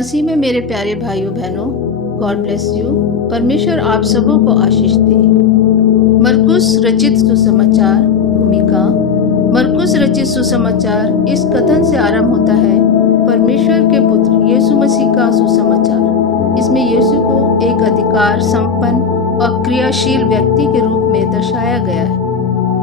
मसीह में मेरे प्यारे भाइयों बहनों, गॉड ब्लेस यू। परमेश्वर आप सबों को आशीष दे। मरकुस रचित सुसमाचार भूमिका। मरकुस रचित सुसमाचार इस कथन से आरंभ होता है, परमेश्वर के पुत्र यीशु मसीह का सुसमाचार। इसमें यीशु को एक अधिकार संपन्न और क्रियाशील व्यक्ति के रूप में दर्शाया गया है।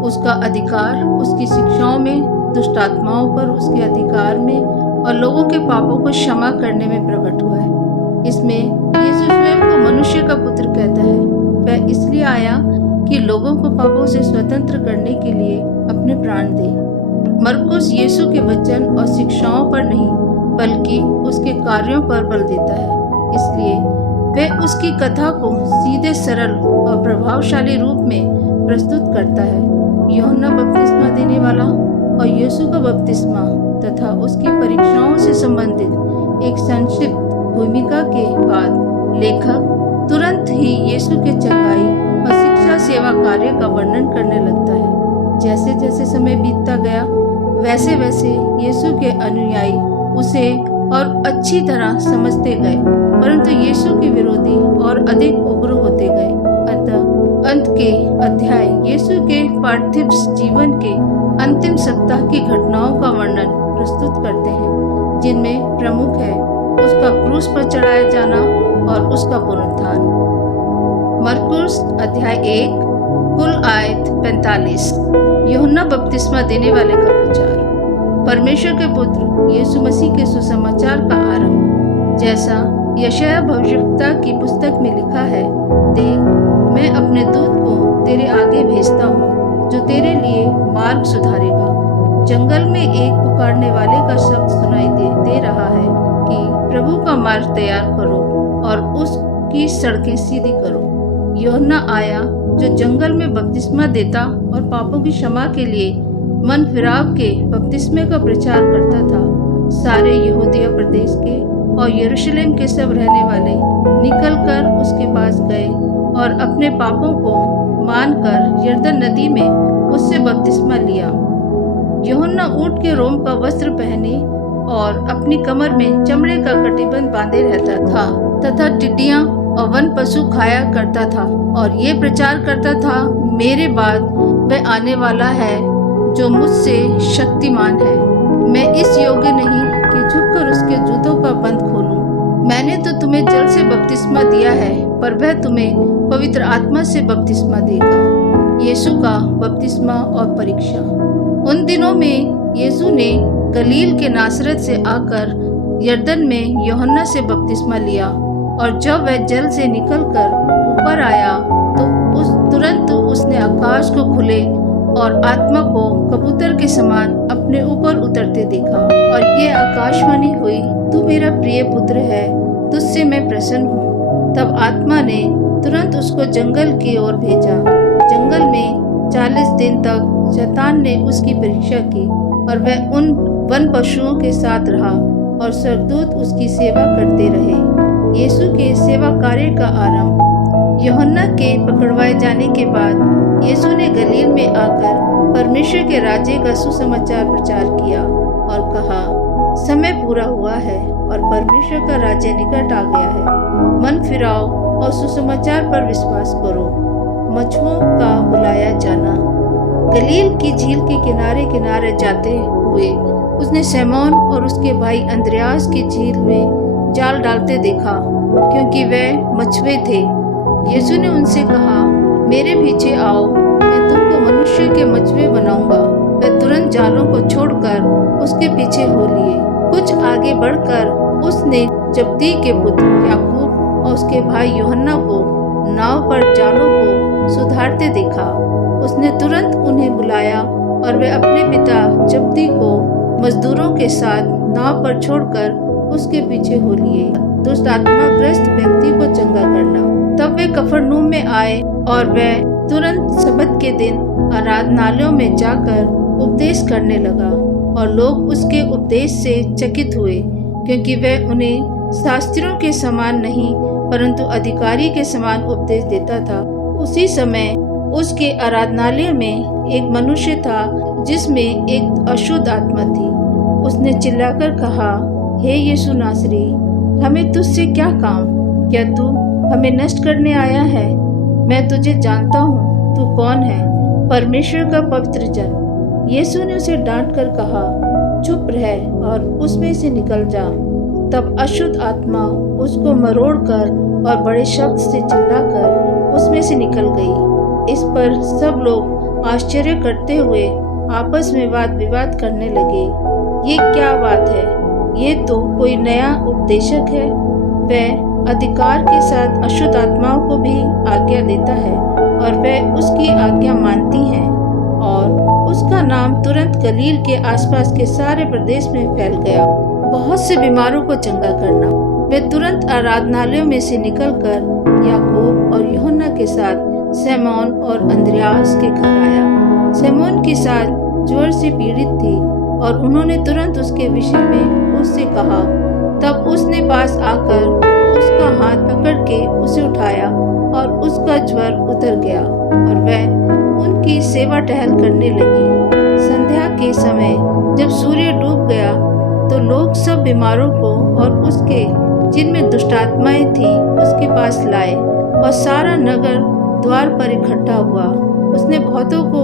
उसका अधिकार उसकी शिक्षाओं में, दुष्ट आत्माओं पर उसके अधिकार में और लोगों के पापों को क्षमा करने में प्रकट हुआ है। इसमें यीशु स्वयं को मनुष्य का पुत्र कहता है। वह इसलिए आया कि लोगों को पापों से स्वतंत्र करने के लिए अपने प्राण दे। मरकुस यीशु के वचन और शिक्षाओं पर नहीं बल्कि उसके कार्यों पर बल देता है। इसलिए वह उसकी कथा को सीधे, सरल और प्रभावशाली रूप में प्रस्तुत करता है। यूहन्ना बपतिस्मा देने वाला और यीशु का बपतिस्मा तथा उसकी परीक्षाओं से संबंधित एक संक्षिप्त भूमिका के बाद लेखक तुरंत ही यीशु के चंगाई और शिक्षा सेवा कार्य का वर्णन करने लगता है। जैसे जैसे समय बीतता गया वैसे वैसे यीशु के अनुयायी उसे और अच्छी तरह समझते गए, परंतु यीशु के विरोधी और अधिक उग्र होते गए। अतः अंत के अध्याय यीशु के पार्थिव जीवन के अंतिम सप्ताह की घटनाओं का वर्णन प्रस्तुत करते हैं, जिनमें प्रमुख है उसका क्रूस पर चढ़ाया जाना और उसका पुनरुत्थान। मरकुस अध्याय 1 कुल आयत 45। यूहन्ना बपतिस्मा देने वाले का प्रचार। परमेश्वर के पुत्र यीशु मसीह के सुसमाचार का आरंभ। जैसा यशायाह भविष्यवक्ता की पुस्तक में लिखा है, देख मैं अपने दूत को तेरे आगे भेजता हूँ जो तेरे लिए मार्ग सुधारेगा। जंगल में एक पुकारने वाले का शब्द सुनाई दे रहा है कि प्रभु का मार्ग तैयार करो और उसकी सड़कें सीधी करो। यूहन्ना आया जो जंगल में बपतिस्मा देता और पापों की क्षमा के लिए मन फिराव के बपतिस्मे का प्रचार करता था। सारे यहूदिया प्रदेश के और यरूशलेम के सब रहने वाले निकलकर उसके पास गए और अपने पापों को मानकर यरदन नदी में उससे बपतिस्मा लिया। यूहन्ना ऊंट के रोम का वस्त्र पहने और अपनी कमर में चमड़े का कटिबंध बांधे रहता था तथा टिड्डियां और वन पशु खाया करता था और ये प्रचार करता था, मेरे बाद वह आने वाला है जो मुझसे शक्तिमान है। मैं इस योग्य नहीं कि झुककर उसके जूतों का बंद खोलूं। मैंने तो तुम्हें जल से बपतिस्मा दिया है, पर वह तुम्हें पवित्र आत्मा से बपतिस्मा देगा। यीशु का बपतिस्मा और परीक्षा। उन दिनों में यीशु ने गलील के नासरत से आकर यरदन में यूहन्ना से बपतिस्मा लिया और जब वह जल से निकलकर ऊपर आया तो तुरंत उसने आकाश को खुले और आत्मा को कबूतर के समान अपने ऊपर उतरते देखा और ये आकाशवाणी हुई, तू मेरा प्रिय पुत्र है, तुझसे मैं प्रसन्न हूँ। तब आत्मा ने तुरंत उसको जंगल की ओर भेजा। जंगल में 40 दिन तक शैतान ने उसकी परीक्षा की और वह उन वन पशुओं के साथ रहा और स्वर्गदूत उसकी सेवा करते रहे। यीशु के सेवा कार्य का आरंभ। यूहन्ना के पकड़वाए जाने के बाद यीशु ने गलील में आकर परमेश्वर के राज्य का सुसमाचार प्रचार किया और कहा, समय पूरा हुआ है और परमेश्वर का राज्य निकट आ गया है। मन फिराओ और सुसमाचार पर विश्वास करो। मछुओं का बुलाया जाना। गलील की झील के किनारे किनारे जाते हुए उसने शमौन और उसके भाई अंद्रयास की झील में जाल डालते देखा, क्योंकि वे मछुए थे। यीशु ने उनसे कहा, मेरे पीछे आओ, मैं तुमको मनुष्य के मछुए बनाऊंगा। वे तुरंत जालों को छोड़कर उसके पीछे हो लिए। कुछ आगे बढ़कर उसने जब्दी के पुत्र याकूब और उसके भाई यूहन्ना को नाव पर जालों को सुधारते देखा। उसने तुरंत उन्हें बुलाया और वे अपने पिता जब्दी को मजदूरों के साथ नाव पर छोड़कर उसके पीछे हो लिए। दुष्ट आत्माग्रस्त व्यक्ति को चंगा करना। तब वे कफरनहूम में आए और वह तुरंत सब्त के दिन आराधनालयों में जाकर उपदेश करने लगा और लोग उसके उपदेश से चकित हुए, क्योंकि वह उन्हें शास्त्रियों के समान नहीं परंतु अधिकारी के समान उपदेश देता था। उसी समय उसके आराधनालय में एक मनुष्य था जिसमें एक अशुद्ध आत्मा थी। उसने चिल्लाकर कहा, हे यीशु नासरी, हमें तुझसे क्या काम? क्या तू हमें नष्ट करने आया है? मैं तुझे जानता हूँ, तू कौन है, परमेश्वर का पवित्र जन। यीशु ने उसे डांट कर कहा, चुप रह और उसमें से निकल जा। तब अशुद्ध आत्मा उसको मरोड़कर और बड़े शब्द से चिल्लाकर उसमें से निकल गई। इस पर सब लोग आश्चर्य करते हुए आपस में वाद विवाद करने लगे। ये क्या बात है? ये तो कोई नया उपदेशक है। वह अधिकार के साथ अशुद्ध आत्माओं को भी आज्ञा देता है और वह उसकी आज्ञा मानती हैं। और उसका नाम तुरंत गलील के आसपास के सारे प्रदेश में फैल गया। बहुत से बीमारों को चंगा करना। वह तुरंत आराधनालयों में से निकलकर याकूब और यूहन्ना के साथ सिमोन और अंद्रयास के घर आया। सिमोन की सास ज्वर से पीड़ित थी और उन्होंने तुरंत उसके विषय में उससे कहा। तब उसने पास आकर उसका हाथ पकड़ के उसे उठाया और उसका ज्वर उतर गया और वह उनकी सेवा टहल करने लगी। संध्या के समय जब सूर्य डूब गया तो लोग सब बीमारों को और उसके जिनमें दुष्टात्माएं थी उसके पास लाए और सारा नगर द्वार पर इकट्ठा हुआ। उसने बहुतों को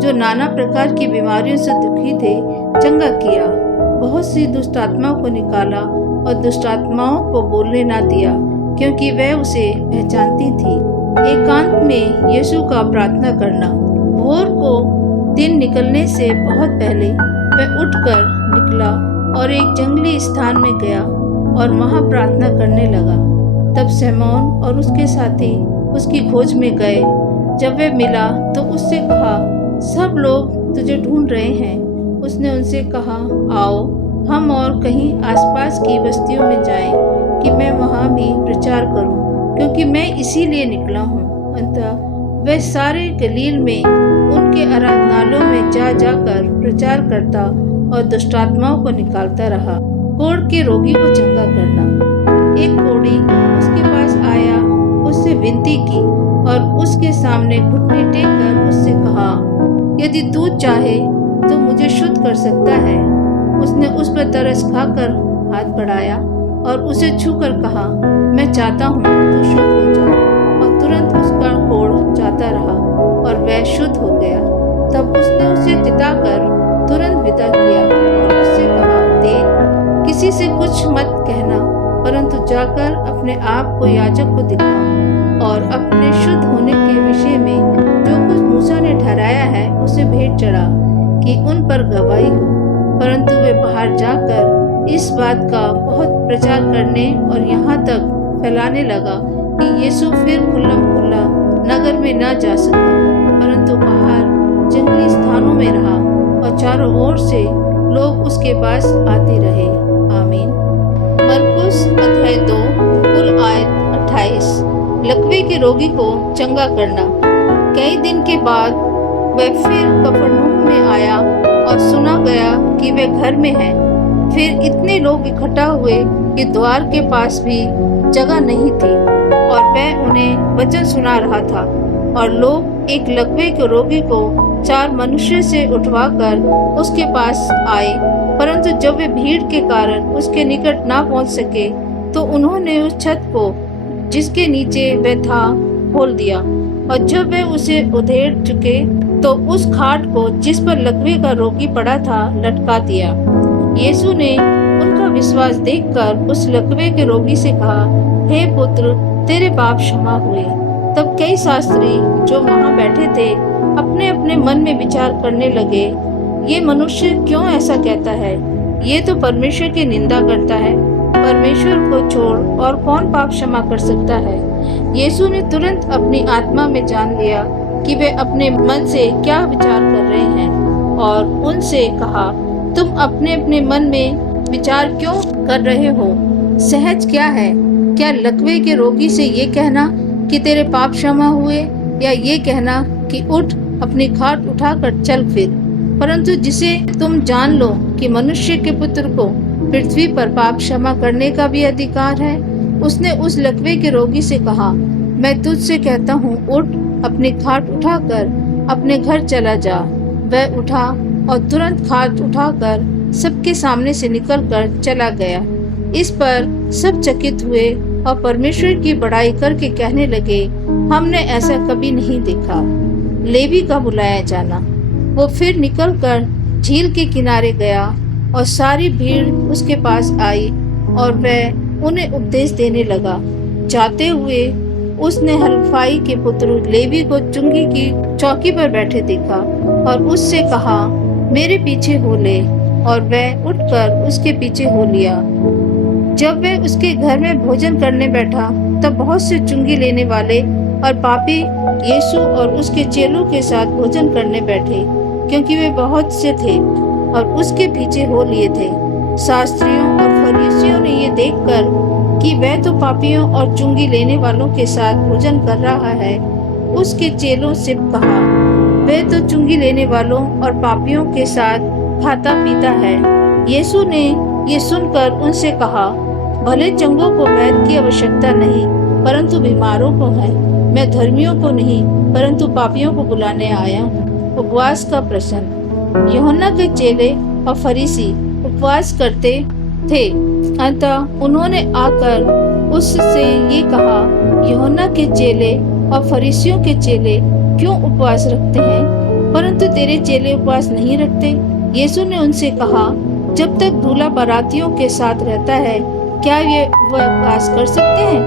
जो नाना प्रकार की बीमारियों से दुखी थे चंगा किया। बहुत सी दुष्टात्माओं को निकाला और दुष्टात्माओं को बोलने न दिया, क्योंकि वह उसे पहचानती थी। एकांत में यीशु का प्रार्थना करना। भोर को दिन निकलने से बहुत पहले वह उठकर निकला और एक जंगली स्थान में गया और वहां प्रार्थना करने लगा। तब सिमोन और उसके साथी उसकी खोज में गए। जब वह मिला तो उससे कहा, सब लोग तुझे ढूंढ रहे हैं। उसने उनसे कहा, आओ हम और कहीं आसपास की बस्तियों में जाएं कि मैं वहां भी प्रचार करूं, क्योंकि मैं इसीलिए निकला हूं। अतः वह सारे गलील में उनके आराधनालयों में जा जाकर प्रचार करता और दुष्टात्माओं को निकालता रहा। कोढ़ के रोगी को चंगा करना। एक कोढ़ी उसके पास आया, उससे विनती की और उसके सामने घुटने टेक कर उससे कहा, यदि तू चाहे तो मुझे शुद्ध कर सकता है। उसने उस पर तरस खाकर हाथ बढ़ाया और उसे छूकर कहा, मैं चाहता हूँ तू शुद्ध हो जा। और तुरंत उसका कोढ़ जाता रहा और वह शुद्ध हो गया। तब उसने उसे चिताकर तुरंत विदा किया और उससे कहा, देख, किसी से कुछ मत कहना, परंतु जाकर अपने आप को याजक को दिखा और अपने शुद्ध होने के विषय में जो कुछ मूसा ने ठहराया है उसे भेंट चढ़ा कि उन पर गवाही हो। परंतु वे बाहर जाकर इस बात का बहुत प्रचार करने और यहाँ तक फैलाने लगा कि यीशु फिर खुल्लम खुल्ला नगर में न जा सका, परंतु बाहर जंगली स्थानों में रहा और चारों ओर से लोग उसके पास आते रहे। आमीन। मरकुस अध्याय 2 कुल आयत 28। लकवे के रोगी को चंगा करना। कई दिन के बाद वह फिर कफरनहूम में आया और सुना गया कि वह घर में है। फिर इतने लोग इकट्ठा हुए कि द्वार के पास भी जगह नहीं थी और वह उन्हें वचन सुना रहा था। और लोग एक लकवे के रोगी को 4 मनुष्य से उठवाकर उसके पास आए, परंतु जब वे भीड़ के कारण उसके निकट ना पहुंच सके तो उन्होंने उस छत को जिसके नीचे वह था खोल दिया। और जब वे उसे उधेड़ चुके तो उस खाट को जिस पर लकवे का रोगी पड़ा था लटका दिया। यीशु ने उनका विश्वास देखकर उस लकवे के रोगी से कहा, हे पुत्र, तेरे पाप क्षमा हुए। तब कई शास्त्री जो वहां बैठे थे अपने अपने मन में विचार करने लगे, ये मनुष्य क्यों ऐसा कहता है? ये तो परमेश्वर की निंदा करता है। परमेश्वर को छोड़ और कौन पाप क्षमा कर सकता है? यीशु ने तुरंत अपनी आत्मा में जान लिया कि वे अपने मन से क्या विचार कर रहे हैं और उनसे कहा, तुम अपने अपने मन में विचार क्यों कर रहे हो? सहज क्या है? क्या लकवे के रोगी से ये कहना कि तेरे पाप क्षमा हुए, या ये कहना कि उठ अपनी खाट उठाकर चल फिर? परंतु जिसे तुम जान लो कि मनुष्य के पुत्र को पृथ्वी पर पाप क्षमा करने का भी अधिकार है, उसने उस लकवे के रोगी से कहा, मैं तुझसे कहता हूँ, उठ अपनी खाट उठाकर अपने घर चला जा। वह उठा और तुरंत खाट उठाकर सबके सामने से निकलकर चला गया। इस पर सब चकित हुए और परमेश्वर की बड़ाई करके कहने लगे, हमने ऐसा कभी नहीं देखा। लेवी का बुलाया जाना। वो फिर निकलकर झील के किनारे गया और सारी भीड़ उसके पास आई और वह उन्हें उपदेश देने लगा। जाते हुए उसने हलफाई के पुत्र लेवी को चुंगी की चौकी पर बैठे देखा और उससे कहा, मेरे पीछे हो ले। और वह उठकर उसके पीछे हो लिया। जब वह उसके घर में भोजन करने बैठा तब बहुत से चुंगी लेने वाले और पापी यीशु और उसके चेलों के साथ भोजन करने बैठे, क्योंकि वे बहुत से थे और उसके पीछे हो लिए थे। शास्त्रियों और फरीसियों ने ये देखकर कि वह तो पापियों और चुंगी लेने वालों के साथ भोजन कर रहा है, उसके चेलों से कहा, वह तो चुंगी लेने वालों और पापियों के साथ खाता पीता है। यीशु ने ये सुनकर उनसे कहा, भले चंगों को वैद्य की आवश्यकता नहीं, परंतु बीमारों को है। मैं धर्मियों को नहीं, परंतु पापियों को बुलाने आया हूँ। उपवास का प्रश्न। यूहन्ना के चेले और फरीसी उपवास करते थे। अतः उन्होंने आकर उससे ये कहा, यूहन्ना के चेले और फरीसियों के चेले क्यों उपवास रखते हैं, परंतु तेरे चेले उपवास नहीं रखते? यीशु ने उनसे कहा, जब तक दूल्हा बारातियों के साथ रहता है, क्या वे उपवास कर सकते हैं?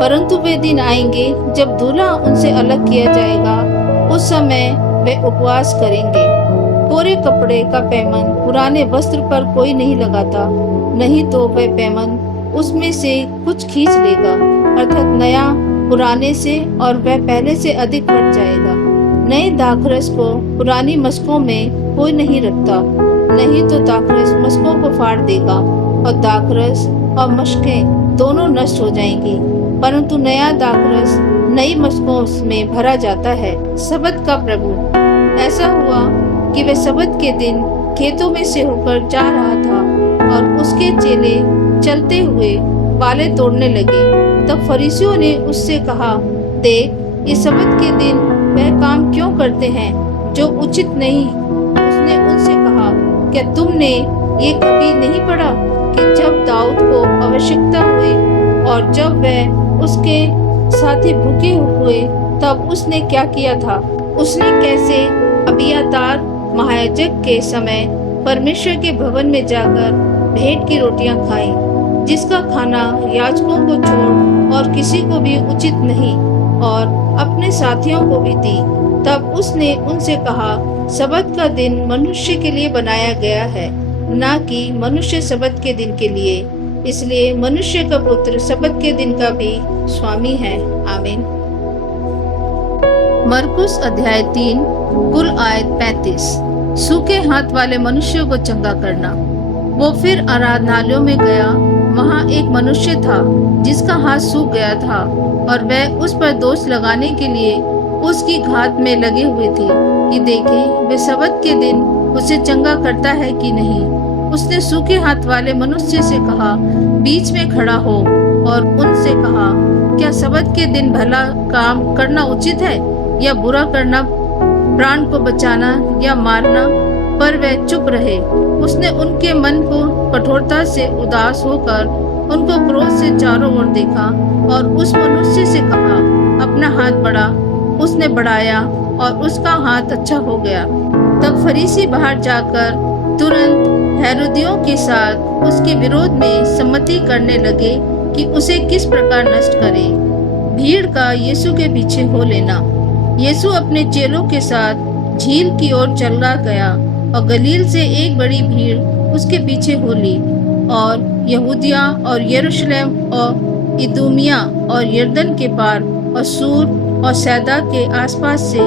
परंतु वे दिन आएंगे जब दूल्हा उनसे अलग किया जाएगा, उस समय वे उपवास करेंगे। कोरे कपड़े का पैमन पुराने वस्त्र पर कोई नहीं लगाता, नहीं तो वह पैमन उसमें से कुछ खींच लेगा, अर्थात नया पुराने से, और वह पहले से अधिक फट जाएगा। नए दाखरस को पुरानी मशकों में कोई नहीं रखता, नहीं तो दाखरस मशकों को फाड़ देगा और दाखरस और मशकें दोनों नष्ट हो जाएंगी। परंतु नया दाखरस नई मशकों में भरा जाता है। सबत का प्रभु। ऐसा हुआ कि वह सबत के दिन खेतों में से होकर जा रहा था और उसके चेले चलते हुए बालें तोड़ने लगे। तब फरीसियों ने उससे कहा, देख, ये सबत के दिन वह काम क्यों करते हैं जो उचित नहीं? उसने उनसे कहा, क्या तुमने ये कभी नहीं पढ़ा कि जब दाऊद को आवश्यकता हुई और जब वह उसके साथी भूखे हुए तब उसने क्या किया था? उसने कैसे अबियातार महायाजक के समय परमेश्वर के भवन में जाकर भेंट की रोटियां खाई, जिसका खाना याजकों को छोड़ और किसी को भी उचित नहीं, और अपने साथियों को भी दी। तब उसने उनसे कहा, सबत का दिन मनुष्य के लिए बनाया गया है, ना कि मनुष्य सबत के दिन के लिए। इसलिए मनुष्य का पुत्र सबत के दिन का भी स्वामी है। आमीन। मरकुस अध्याय 3 कुल आयत 35। सूखे हाथ वाले मनुष्यों को चंगा करना। वो फिर आराधनालयों में गया। वहाँ एक मनुष्य था जिसका हाथ सूख गया था और वह उस पर दोष लगाने के लिए उसकी घात में लगे हुए थे कि देखे वे सबत के दिन उसे चंगा करता है कि नहीं। उसने सूखे हाथ वाले मनुष्य से कहा, बीच में खड़ा हो, और उनसे कहा, क्या सबत के दिन भला काम करना उचित है या बुरा करना, प्राण को बचाना या मारना? पर वह चुप रहे। उसने उनके मन को कठोरता से उदास होकर उनको क्रोध से चारों ओर देखा और उस मनुष्य से कहा, अपना हाथ बढ़ा। उसने बढ़ाया और उसका हाथ अच्छा हो गया। तब फरीसी बाहर जाकर तुरंत हेरोदियों के साथ उसके विरोध में सम्मति करने लगे कि उसे किस प्रकार नष्ट करे। भीड़ का यीशु के पीछे हो लेना। यीशु अपने चेलों के साथ झील की ओर चला गया और गलील से एक बड़ी भीड़ उसके पीछे हो ली, और यहूदिया और यरूशलेम और इदूमिया और यरदन के पार और सूर और सैदा के आसपास से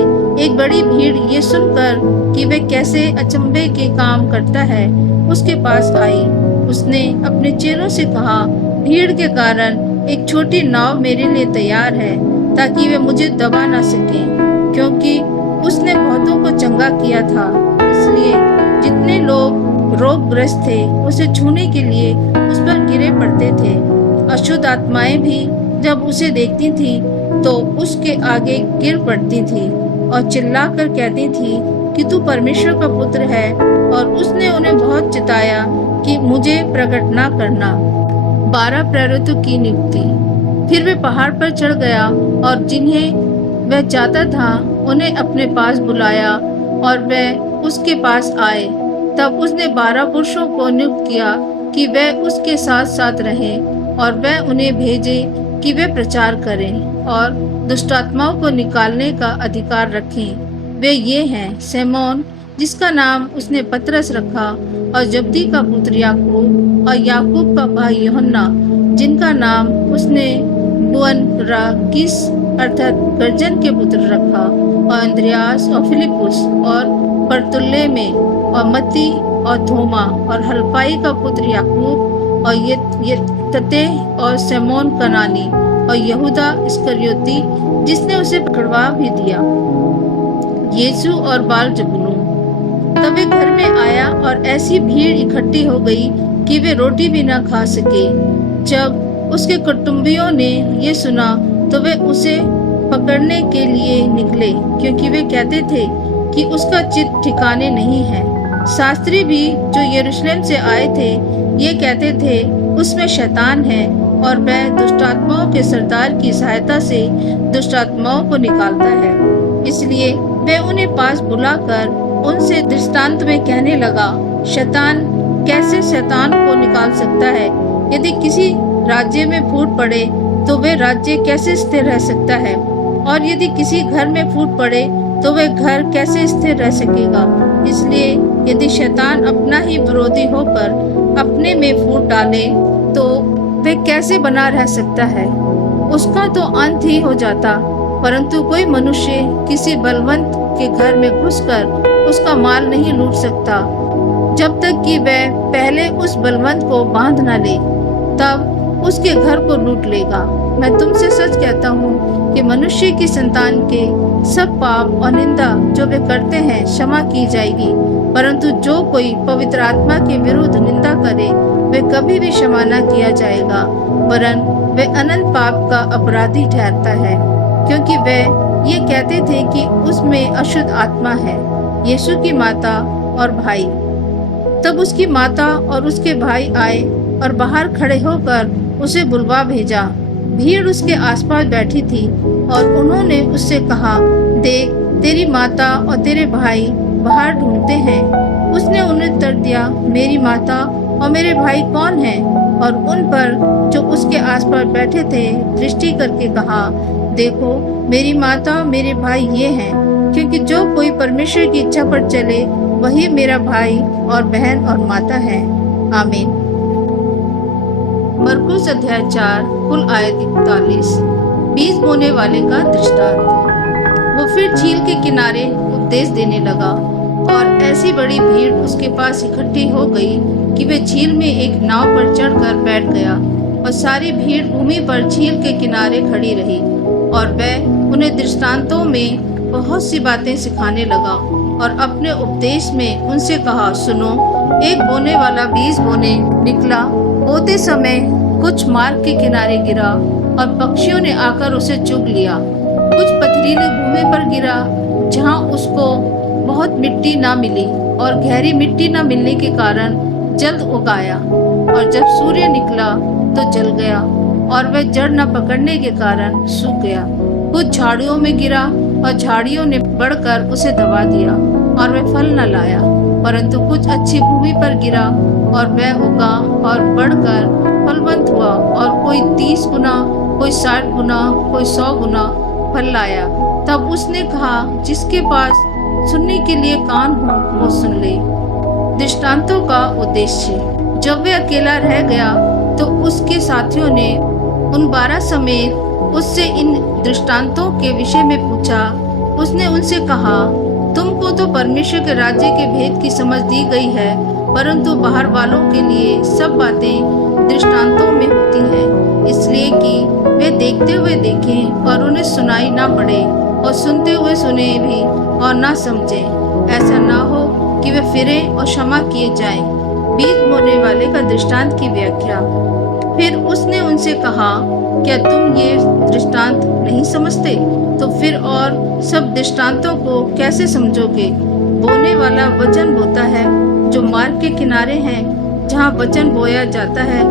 एक बड़ी भीड़ ये सुनकर कि वह कैसे अचंभे के काम करता है उसके पास आई। उसने अपने चेलों से कहा, भीड़ के कारण एक छोटी नाव मेरे लिए तैयार है, ताकि वे मुझे दबा ना सके, क्योंकि उसने बहुतों को चंगा किया था। इसलिए जितने लोग रोगग्रस्त थे उसे छूने के लिए उस पर गिरे पड़ते थे। अशुद्ध आत्माएं भी जब उसे देखती थी तो उसके आगे गिर पड़ती थी और चिल्लाकर कहती थी कि तू परमेश्वर का पुत्र है। और उसने उन्हें बहुत चिताया कि मुझे प्रकट ना करना। 12 प्रेरितों की नियुक्ति। फिर वे पहाड़ पर चढ़ गया और जिन्हें वह जाता था उन्हें अपने पास बुलाया और वह उसके पास आए। तब उसने 12 पुरुषों को नियुक्त किया कि वह उसके साथ साथ रहें और वह उन्हें भेजे कि वे प्रचार करें और दुष्टात्माओं को निकालने का अधिकार रखें। वे ये हैं सिमोन जिसका नाम उसने पतरस रखा, और जब्दी का पुत्र याकूब, और याकूब का भाई यूहन्ना जिनका नाम उसने बुअनराकिस अर्थात गर्जन के पुत्र रखा, और अंद्रयास और फिलिपुस और बरतुल्मै और मत्ती और थोमा और हल्फाई का पुत्र याकूब और यत्ते और सिमोन कनानी और यहूदा इस्करियोती जिसने उसे पकड़वा भी दिया, यीशु और बाल जबूलून। तब वे घर में आया और ऐसी भीड़ इकट्ठी हो गई कि वे रोटी भी न खा सके। जब उसके कुटुंबियों ने ये सुना तो वे उसे पकड़ने के लिए निकले, क्योंकि वे कहते थे कि उसका चित्त ठिकाने नहीं है। शास्त्री भी जो यरूशलेम से आए थे ये कहते थे उसमें शैतान है और वह दुष्टात्माओं के सरदार की सहायता से दुष्टात्माओं को निकालता है। इसलिए वे उन्हें पास बुलाकर उनसे दृष्टांत में कहने लगा, शैतान कैसे शैतान को निकाल सकता है? यदि किसी राज्य में फूट पड़े तो वह राज्य कैसे स्थिर रह सकता है? और यदि किसी घर में फूट पड़े तो वह घर कैसे स्थिर रह सकेगा? इसलिए यदि शैतान अपना ही विरोधी होकर अपने में फूट डाले तो वह कैसे बना रह सकता है? उसका तो अंत ही हो जाता। परंतु कोई मनुष्य किसी बलवंत के घर में घुसकर उसका माल नहीं लूट सकता जब तक कि वह पहले उस बलवंत को बांध न ले, तब उसके घर को लूट लेगा। मैं तुमसे सच कहता हूँ कि मनुष्य की संतान के सब पाप और निंदा जो वे करते हैं क्षमा की जाएगी, परंतु जो कोई पवित्र आत्मा के विरुद्ध निंदा करे वे कभी भी क्षमा न किया जाएगा, वरन वे अनंत पाप का अपराधी ठहरता है, क्योंकि वे ये कहते थे कि उसमें अशुद्ध आत्मा है। यीशु की माता और भाई। तब उसकी माता और उसके भाई आए और बाहर खड़े होकर उसे बुलवा भेजा। भीड़ उसके आसपास बैठी थी और उन्होंने उससे कहा, देख तेरी माता और तेरे भाई बाहर ढूंढते हैं। उसने उन्हें उत्तर दिया, मेरी माता और मेरे भाई कौन हैं? और उन पर जो उसके आसपास बैठे थे दृष्टि करके कहा, देखो मेरी माता और मेरे भाई ये हैं, क्योंकि जो कोई परमेश्वर की इच्छा पर चले वही मेरा भाई और बहन और माता है। आमीन। मरकुस अध्याय 4 कुल आयत 41। बीज बोने वाले का दृष्टांत। वो फिर झील के किनारे उपदेश देने लगा और ऐसी बड़ी भीड़ उसके पास इकट्ठी हो गई कि वे झील में एक नाव पर चढ़कर बैठ गया और सारी भीड़ भूमि पर झील के किनारे खड़ी रही। और वह उन्हें दृष्टांतों में बहुत सी बातें सिखाने लगा और अपने उपदेश में उनसे कहा, सुनो, एक बोने वाला बीज बोने निकला। बोते समय कुछ मार्ग के किनारे गिरा और पक्षियों ने आकर उसे चुग लिया। कुछ पथरीली भूमि पर गिरा जहाँ उसको बहुत मिट्टी ना मिली और गहरी मिट्टी ना मिलने के कारण जल्द उगाया, और जब सूर्य निकला तो जल गया और वह जड़ न पकड़ने के कारण सूख गया। कुछ झाड़ियों में गिरा और झाड़ियों ने बढ़कर उसे दबा दिया और वह फल न लाया। परंतु कुछ अच्छी भूमि पर गिरा और वह उगा और बढ़कर फलवंत हुआ, और कोई 30 गुना, कोई 60 गुना, कोई 100 गुना फल लाया। तब उसने कहा, जिसके पास सुनने के लिए कान हो वो सुन ले। दृष्टांतों का उद्देश्य। जब वह अकेला रह गया तो उसके साथियों ने उन 12 समेत उससे इन दृष्टांतों के विषय में पूछा। उसने उनसे कहा, तुमको तो परमेश्वर के राज्य के भेद की समझ दी गई है, परंतु बाहर वालों के लिए सब बातें दृष्टांतों में होती हैं, इसलिए कि वे देखते हुए देखें और उन्हें सुनाई ना पड़े, और सुनते हुए सुने भी और ना समझे। ऐसा ना हो कि वे फिरे और क्षमा किए जाएं। बीज बोने वाले का दृष्टांत की व्याख्या। फिर उसने उनसे कहा, क्या तुम ये दृष्टांत नहीं समझते? तो फिर और सब दृष्टांतों को कैसे समझोगे? बोने वाला वचन बोता है जो मार्ग के किनारे हैं, जहाँ वचन बोया जाता है।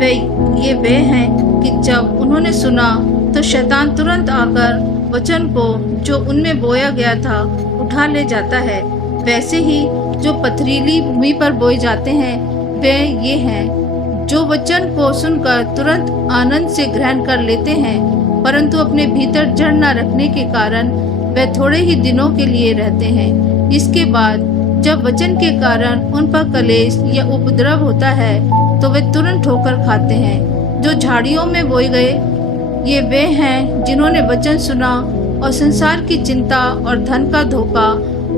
वे हैं कि जब उन्होंने सुना तो शैतान तुरंत आकर वचन को जो उनमें बोया गया था उठा ले जाता है। वैसे ही जो पथरीली भूमि पर बोए जाते हैं वे ये हैं जो वचन को सुनकर तुरंत आनंद से ग्रहण कर लेते हैं, परंतु अपने भीतर जड़ न रखने के कारण वे थोड़े ही दिनों के लिए रहते हैं। इसके बाद जब वचन के कारण उन पर कलेश या उपद्रव होता है तो वे तुरंत ठोकर खाते हैं। जो झाड़ियों में बोए गए ये वे हैं जिन्होंने वचन सुना और संसार की चिंता और धन का धोखा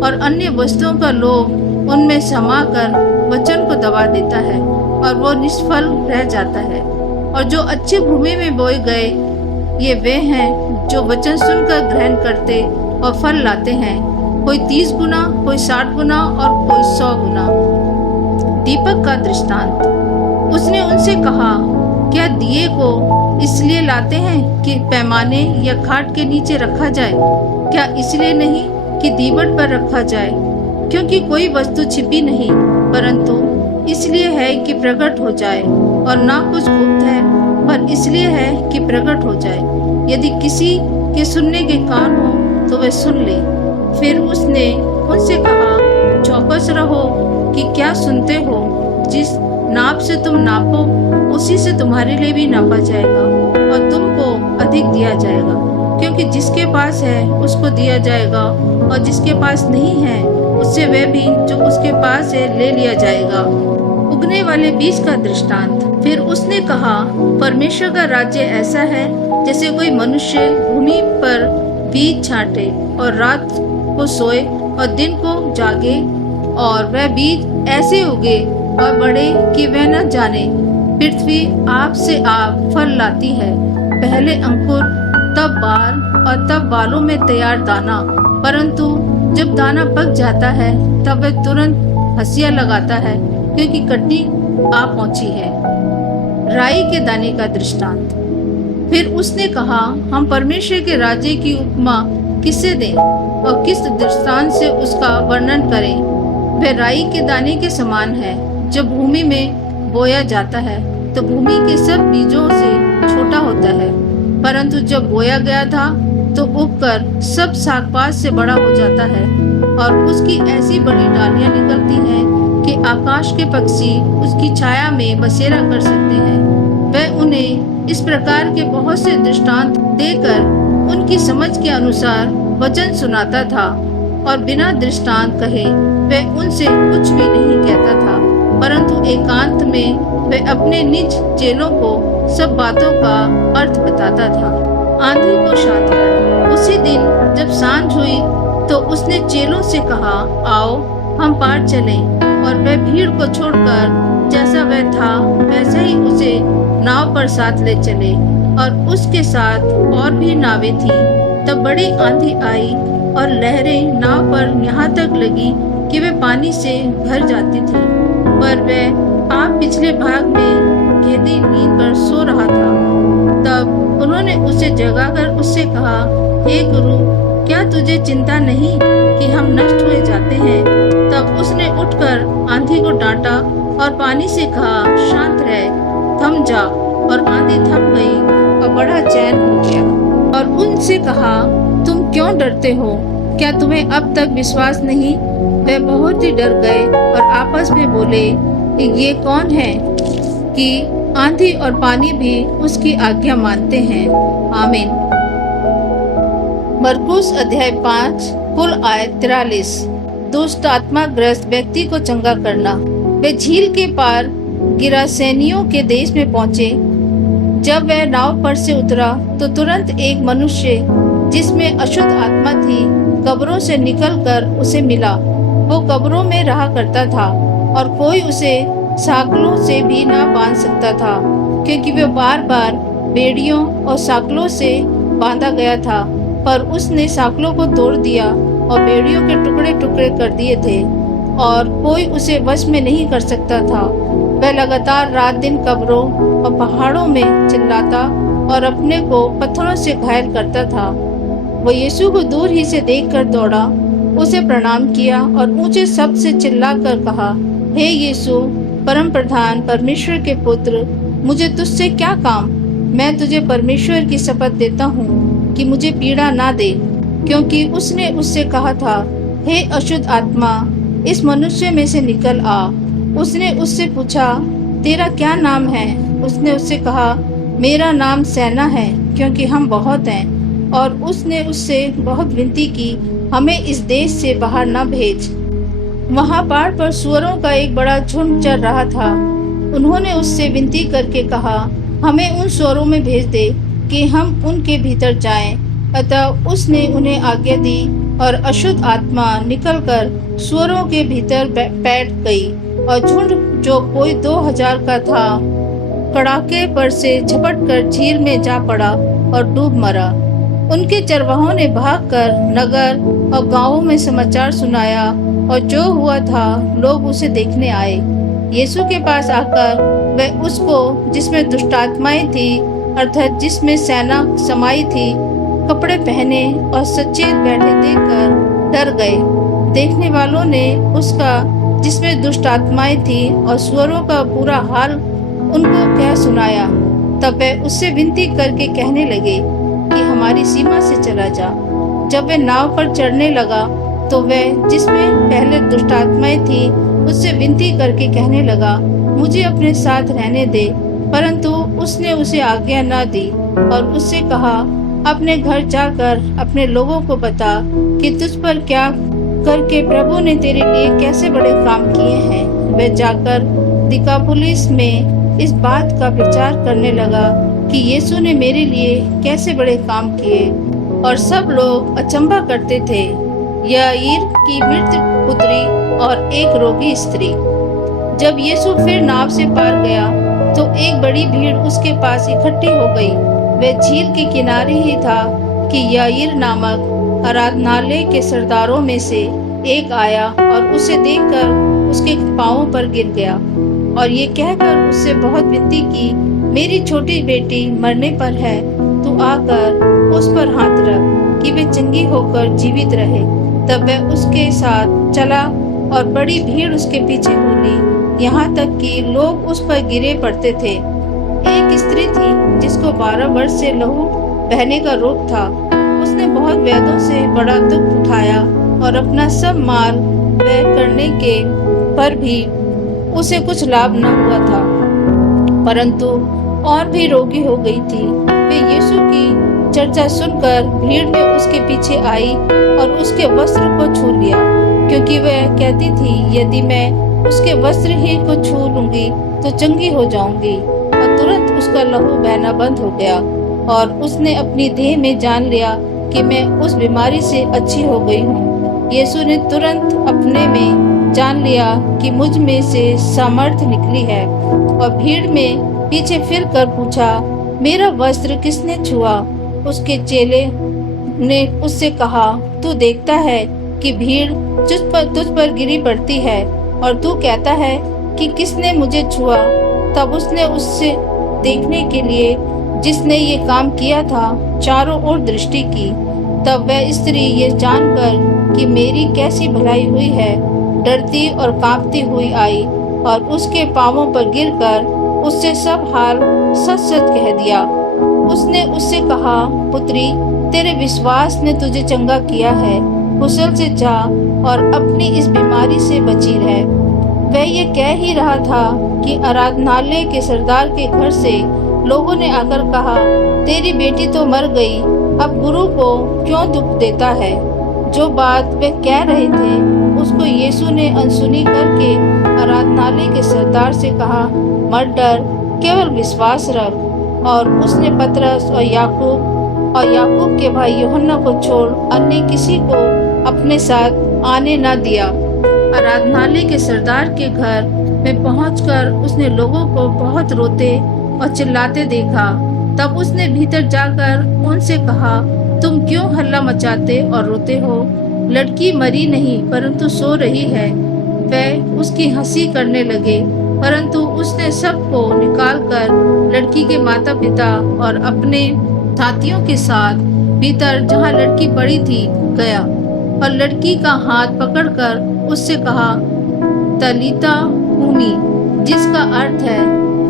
और अन्य वस्तुओं का लोभ उनमें समाकर वचन को दबा देता है और वो निष्फल रह जाता है। और जो अच्छी भूमि में बोए गए ये वे हैं जो वचन सुनकर ग्रहण करते और फल लाते हैं, कोई 30 गुना, कोई 60 गुना और कोई 100 गुना। दीपक का दृष्टांत। उसने उनसे कहा, क्या दिए को इसलिए लाते हैं कि पैमाने या खाट के नीचे रखा जाए? क्या इसलिए नहीं कि दीवट पर रखा जाए? क्योंकि कोई वस्तु छिपी नहीं, परंतु इसलिए है कि प्रकट हो जाए, और ना कुछ गुप्त है पर इसलिए है कि प्रकट हो जाए। यदि किसी के सुनने के कान हो तो वह सुन ले। फिर उसने उनसे कहा, चौकस रहो कि क्या सुनते हो। जिस नाप से तुम नापो उसी से तुम्हारे लिए भी नापा जाएगा और तुमको अधिक दिया जाएगा। क्योंकि जिसके पास है उसको दिया जाएगा, और जिसके पास नहीं है उससे वह भी जो उसके पास है ले लिया जाएगा। उगने वाले बीज का दृष्टांत। फिर उसने कहा, परमेश्वर का राज्य ऐसा है जैसे कोई मनुष्य भूमि पर बीज छांटे और रात को सोए और दिन को जागे, और वह बीज ऐसे उगे और बढ़े कि वह न जाने। पृथ्वी आप से आप फल लाती है, पहले अंकुर, तब बाल और तब बालों में तैयार दाना। परंतु जब दाना पक जाता है तब वह तुरंत हंसिया लगाता है, क्योंकि कटनी आ पहुंची है। राई के दाने का दृष्टांत। फिर उसने कहा, हम परमेश्वर के राज्य की उपमा किससे दें और किस दृष्टांत से उसका वर्णन करें? वह राई के दाने के समान है। जब भूमि में बोया जाता है तो भूमि के सब बीजों से छोटा होता है, परंतु जब बोया गया था तो उगकर सब सागपात से बड़ा हो जाता है, और उसकी ऐसी बड़ी डालियां निकलती हैं कि आकाश के पक्षी उसकी छाया में बसेरा कर सकते हैं। वह उन्हें इस प्रकार के बहुत से दृष्टांत देकर उनकी समझ के अनुसार वचन सुनाता था, और बिना दृष्टांत कहे वह उनसे कुछ भी नहीं कहता था, परंतु एकांत में वह अपने निज चेलों को सब बातों का अर्थ बताता था। आंधी को शांत कर। उसी दिन जब सांझ हुई तो उसने चेलों से कहा, आओ हम पार चलें। और वह भीड़ को छोड़कर जैसा वह था वैसे ही उसे नाव पर साथ ले चले, और उसके साथ और भी नावें थीं। तब बड़ी आंधी आई और लहरें नाव पर यहाँ तक लगी कि वे पानी से भर जाती थी, पर वह आप पिछले भाग में गहरी नींद पर सो रहा था। तब उन्होंने उसे जगाकर उससे कहा, हे गुरु, क्या तुझे चिंता नहीं कि हम नष्ट हुए जाते हैं? तब उसने उठकर आंधी को डांटा और पानी से कहा, शांत रह, थम जा। और आंधी थम गई और बड़ा चैन हो गया। और उनसे कहा, तुम क्यों डरते हो? क्या तुम्हें अब तक विश्वास नहीं? वे बहुत ही डर गए और आपस में बोले, ये कौन है कि आंधी और पानी भी उसकी आज्ञा मानते हैं। आमीन। मरकुस अध्याय 5 कुल आयत 43। दुष्ट आत्मा ग्रस्त व्यक्ति को चंगा करना। वे झील के पार गिरासेनियों के देश में पहुंचे। जब वह नाव पर से उतरा तो तुरंत एक मनुष्य जिसमें अशुद्ध आत्मा थी कब्रों से निकलकर उसे मिला। वो कब्रों में रहा करता था और कोई उसे साकलों से भी ना बांध सकता था, क्योंकि वह बार बार बेड़ियों और साकलों से बांधा गया था। पर उसने साकलों को तोड़ दिया और बेड़ियों के टुकड़े टुकड़े कर दिए थे, और कोई उसे वश में नहीं कर सकता था। वह लगातार रात दिन कब्रों और पहाड़ों में चिल्लाता और अपने को पत्थरों से घायल करता था। वह यीशु को दूर ही से देखकर दौड़ा, उसे प्रणाम किया और ऊंचे शब्द से चिल्लाकर कहा, हे यीशु, परम प्रधान परमेश्वर के पुत्र, मुझे तुझसे क्या काम? मैं तुझे परमेश्वर की शपथ देता हूँ कि मुझे पीड़ा ना दे, क्योंकि उसने उससे कहा था, हे अशुद्ध आत्मा, इस मनुष्य में से निकल आ। उसने उससे पूछा, तेरा क्या नाम है? उसने उससे कहा, मेरा नाम सेना है, क्योंकि हम बहुत हैं। और उसने उससे बहुत विनती की, हमें इस देश से बाहर न भेज। वहाँ पहाड़ पर सुअरों का एक बड़ा झुंड चर रहा था। उन्होंने उससे विनती करके कहा, हमें उन सुअरों में भेज दे कि हम उनके भीतर जाएं। अतः उसने उन्हें आज्ञा दी और अशुद्ध आत्मा निकलकर सुअरों के भीतर बैठ गई, और झुंड जो कोई 2000 का था कड़ाके पर से झपट कर झील में जा पड़ा और डूब मरा। उनके चरवाहों ने भागकर नगर और गांवों में समाचार सुनाया, और जो हुआ था लोग उसे देखने आए। यीशु के पास आकर वह उसको, जिसमें दुष्टात्माएं थी अर्थात जिसमें सेना समाई थी, कपड़े पहने और सचेत बैठे देखकर डर गए। देखने वालों ने उसका, जिसमें दुष्टात्माएं थी और सुअरों का पूरा हाल उनको कह सुनाया। तब वह उससे विनती करके कहने लगे कि हमारी सीमा से चला जा। जब वह नाव पर चढ़ने लगा तो वह, जिसमें पहले दुष्टात्माएं थी, उससे विनती करके कहने लगा, मुझे अपने साथ रहने दे। परंतु उसने उसे आज्ञा न दी और उससे कहा, अपने घर जाकर अपने लोगों को बता कि तुझ पर क्या करके प्रभु ने तेरे लिए कैसे बड़े काम किए हैं। वह जाकर दिकापुलिस में इस बात का प्रचार करने लगा कि यीशु ने मेरे लिए कैसे बड़े काम किए, और सब लोग अचंभा करते थे। याईर की मृत पुत्री और एक रोगी स्त्री। जब यीशु फिर नाव से पार गया तो एक बड़ी भीड़ उसके पास इकट्ठी हो गई। वह झील के किनारे ही था कि याईर नामक आराधनालय के सरदारों में से एक आया और उसे देखकर उसके पांवों पर गिर गया और ये कहकर उससे बहुत विनती की, मेरी छोटी बेटी मरने पर है, तू आकर उस पर हाथ रख कि वे चंगी होकर जीवित रहे। तब वह उसके साथ चला और बड़ी भीड़ उसके पीछे हो ली, यहाँ तक कि लोग उस पर गिरे पड़ते थे। एक स्त्री थी जिसको 12 वर्ष से लहू बहने का रोग था। उसने बहुत वैद्यों से बड़ा दुख उठाया और अपना सब माल व्यय करने के पर भी उसे कुछ लाभ न हुआ था, परंतु और भी रोगी हो गई थी। वे यीशु की चर्चा सुनकर भीड़ में उसके पीछे आई और उसके वस्त्र को छू लिया, क्योंकि वह कहती थी, यदि मैं उसके वस्त्र ही को छू लूंगी तो चंगी हो जाऊंगी। और तुरंत उसका लहू बहना बंद हो गया और उसने अपनी देह में जान लिया कि मैं उस बीमारी से अच्छी हो गई हूँ। यीशु ने तुरंत अपने में जान लिया कि मुझ में से सामर्थ्य निकली है, और भीड़ में पीछे फिर कर पूछा, मेरा वस्त्र किसने छुआ? उसके चेले ने उससे कहा, तू देखता है कि भीड़ तुझ पर गिरी पड़ती है और तू कहता है कि किसने मुझे छुआ? तब उसने उससे देखने के लिए जिसने ये काम किया था चारों ओर दृष्टि की। तब वह स्त्री ये जानकर कि मेरी कैसी भलाई हुई है, डरती और कांपती हुई आई और उसके पांवों पर गिरकर उससे सब हाल सच सच कह दिया। उसने उससे कहा, पुत्री, तेरे विश्वास ने तुझे चंगा किया है, कुशल से जा और अपनी इस बीमारी से बची रह। वह ये कह ही रहा था कि आराधनालय के सरदार के घर से लोगों ने आकर कहा, तेरी बेटी तो मर गई, अब गुरु को क्यों दुख देता है? जो बात वे कह रहे थे उसको यीशु ने अनसुनी करके आराधनालय के सरदार से कहा, मत डर, केवल विश्वास रख। और उसने पतरस और याकूब के भाई यूहन्ना को छोड़ अन्य किसी को अपने साथ आने न दिया। आराधनालय के सरदार के घर में पहुंचकर उसने लोगों को बहुत रोते और चिल्लाते देखा। तब उसने भीतर जाकर उनसे कहा, तुम क्यों हल्ला मचाते और रोते हो? लड़की मरी नहीं परंतु सो रही है। वे उसकी हंसी करने लगे, परंतु उसने सबको निकालकर लड़की के माता पिता और अपने साथियों के साथ भीतर जहाँ लड़की पड़ी थी गया और लड़की का हाथ पकड़कर उससे कहा, तलीता कूमी, जिसका अर्थ है,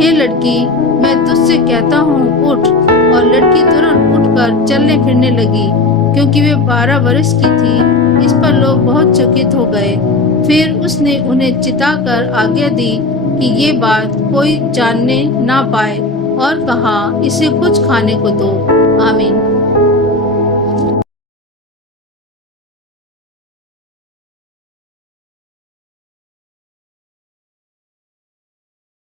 हे लड़की, मैं तुझसे कहता हूँ उठ। और लड़की तुरंत उठकर चलने फिरने लगी, क्योंकि वे 12 वर्ष की थी। इस पर लोग बहुत चकित हो गए। फिर उसने उन्हें चिताकर आज्ञा दी कि ये बात कोई जानने ना पाए, और कहा, इसे कुछ खाने को दो। आमीन।